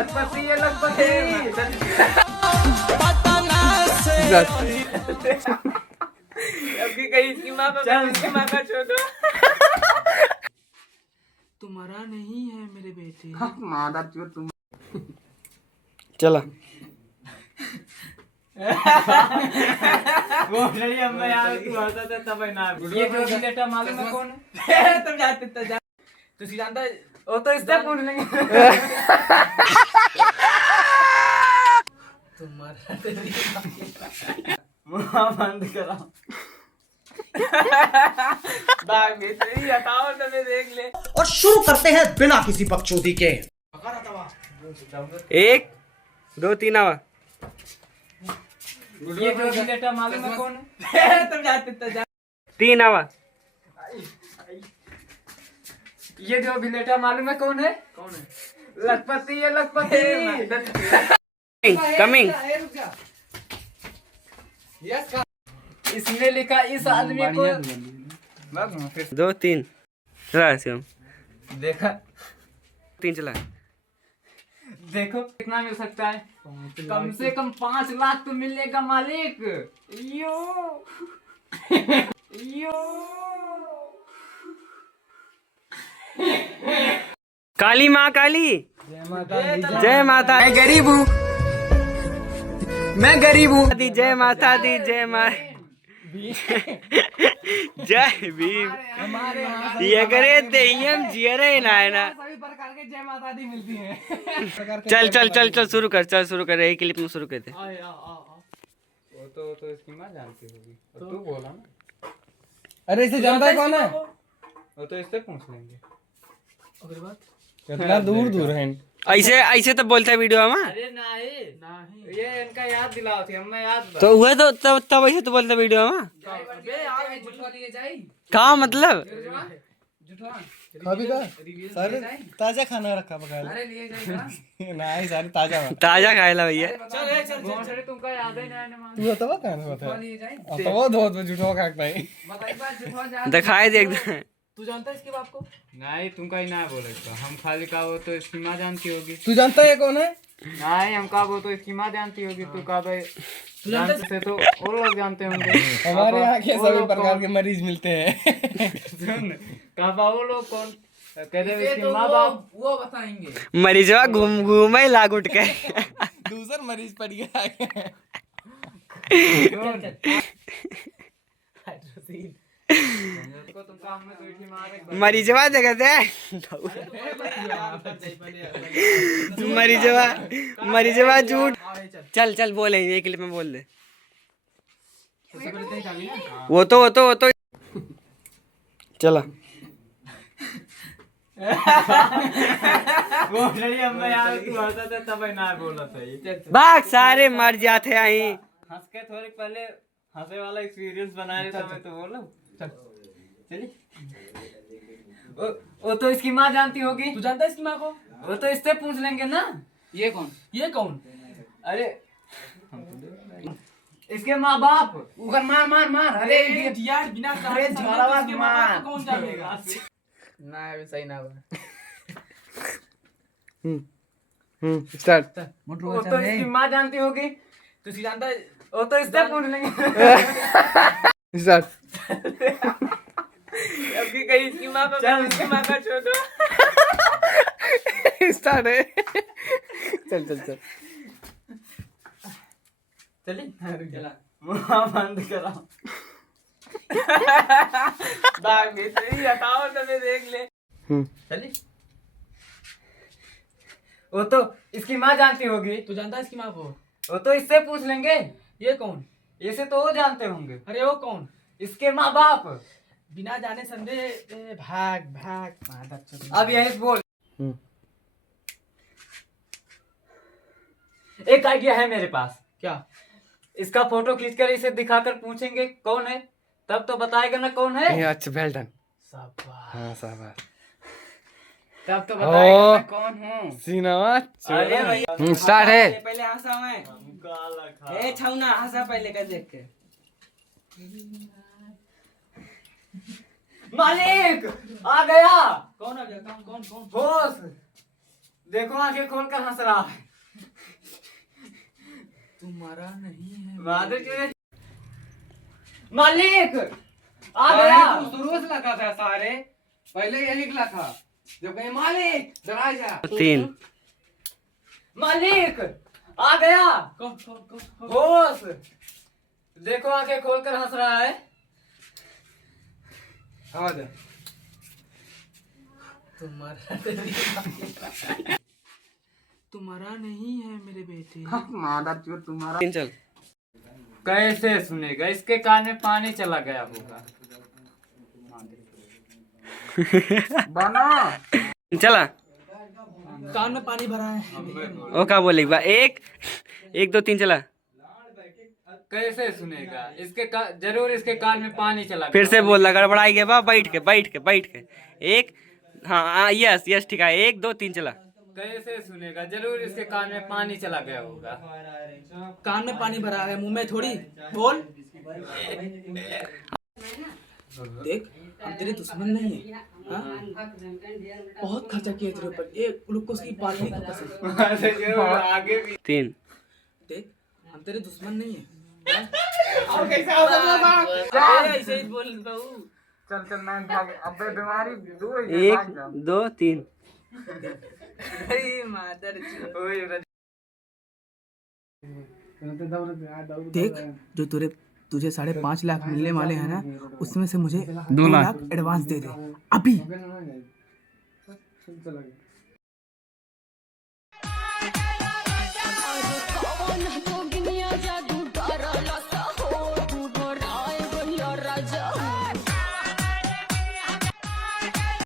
लखपति है लखपति। अभी कहीं इसकी माँ को इसकी माँ का छोड़ो। तुम्हारा नहीं है मेरे बेटे। मादा चोर तुम। चला वो नहीं हम यार तू हंसा था तब ना। ये जो बेटा मालूम है कौन है? तुम जानते तो जा। तू जानता है वो तो इससे पूछ लेंगे। तुम्हारा मुंह बंद करो। बाग भीतरी हटाओ तो मैं देख ले। और शुरू करते हैं बिना किसी बकचोदी के। 1 2 3 आवा। ये जो बेटा मालूम है कौन है? तुम जानते तो जा। 3 आवा। ये जो बेटा मालूम है कौन है? कौन है? लखपति है लखपति। कमिंग। इसने लिखा इस आदमी को। 2 3 चला शिवम। देखा 3 चला। देखो कितना मिल सकता है? कम से कम 5 लाख तो मिलेगा मालिक। यो यो काली माँ काली जय माता। मैं गरीब हूँ, मैं गरीब हूँ। दी जय माता दी जय माँ जय भीम। ये करे तेयम जियरे ना है ना। सभी प्रकार के जय माता दी मिलती हैं। चल चल चल चल शुरू कर। चल शुरू कर। यही क्लिप में शुरू करते। वो तो इसकी माँ जानती होगी। तू बोला ना। अरे इसे जानता है कौन है? वो तो इससे पूछ लेंगे। कितना दूर दूर है। ऐसे ऐसे तो बोलता है वीडियो में। अरे नहीं ये इनका याद दिलाओ थी। हमें याद तो हुए तो तब ऐसे तो बोलता वीडियो में। कहाँ मतलब अभी का सारे ताजा खाना रखा पका नहीं सारे ताजा ताजा खाएला भैया। चल तुमका याद ही नहीं। तू बतावा खाना बता तो वो दो झूठो खाता है। दिखाए दे एकदम। तू जानता है इसके बाप को? नहीं तुमका ही ना बोले तो हम खाली का वो तो इसकी माँ जानती होगी। तू जानता है कौन है? नहीं हम का वो तो इसकी माँ जानती होगी। तू का भाई जानते तो और लोग जानते होंगे। हमारे यहाँ के सभी प्रकार के मरीज मिलते हैं। सुन का वो लोग कौन कहते हैं इसकी माँ बाप वो बताएंगे। मरीजवा घूम घूमे लाग उठ के। दूसरा मरीज पड़ गया। मरीजवा जगह से मरीजवा झूठ। चल चल बोले ये क्लिप में बोल दे। वो तो चला। वो नहीं हम यार तू हंसा था तब ना बोला था। भाग सारे मर जाते आई। हंस के थोड़ी पहले हंसे वाला एक्सपीरियंस बनाए थे। मैं तो बोला चलिए। वो तो इसकी माँ जानती होगी। तू जानता है इसकी माँ को? वो तो इससे पूछ लेंगे ना। ये कौन? अरे इसके माँ बाप। उधर मार। अरे यार बिना अरे झोलावा के माँ बाप कौन जानेगा? ना अभी सही ना हुआ। स्टार्ट। वो तो इसकी माँ जानती होगी। तू जानता है वो तो इससे पूछ लेंगे। स्टार्ट। अभी कहीं इसकी माँ को इसकी माँ का छोड़ो। स्टार्ट है। चल चल चल चला मुंह बंद करो। बाग भीतरी हटाओ तो मैं देख ले। चलिए वो तो इसकी माँ जानती होगी। तू जानता है इसकी माँ को? वो तो इससे पूछ लेंगे। ये कौन? इसे तो वो जानते होंगे। अरे वो कौन? इसके माँ बाप। बिना जाने समझे भाग। अब यही बोल। एक आइडिया है मेरे पास। क्या? इसका फोटो खींचकर इसे दिखाकर पूछेंगे कौन है, तब तो बताएगा ना कौन है। अच्छा वेल डन। शाबाश। हाँ शाबाश। तब तो बताएगा ना कौन हूँ। सीनावा अरे भैया स्टार्ट है। पहले हंसा मैं। ए छौना हंसा पहले कर देख के। मालिक आ गया। कौन आ गया? कौन? होश देखो आंखें खोल कर हंस रहा है। तुम्हारा नहीं है बहादुर क्यों? मालिक आ गया। शुरू से लगा था सारे, पहले यही लिखा था जब कहीं मालिक डरा जा। 3 मालिक आ गया। होश। देखो आंखें खोल कर हंस रहा है। आवाज तुम्हारा नहीं है मेरे बेटे। तुम्हारा 3 चल। कैसे सुनेगा? इसके कान में पानी चला गया होगा। चला कान में पानी भरा है। ओ क्या बोले एक बार, 1 2 3 चला। कैसे सुनेगा? जरूर इसके कान में पानी चला गया। फिर से बोल रहा, गड़बड़ाई गया बा। बैठ के 1 हाँ यस ठीक है। 1 2 3 चला। कैसे सुनेगा? जरूर इसके कान में पानी चला गया होगा। कान में पानी भरा है, मुंह में थोड़ी। बोल। देख हम तेरे दुश्मन नहीं है। हाँ? बहुत खर्चा किया तेरे ऊपर, एक ग्लूकोज की बाटली को कसम। आगे भी 3 देख हम तेरे दुश्मन नहीं है। हाँ? ऐसे ही बोल बहू। चल मैं भाग। अबे बीमारी दूर 1 2 3 देख जो तुझे 5.5 लाख मिलने वाले हैं ना, उसमें से मुझे 2 लाख एडवांस दे दे अभी।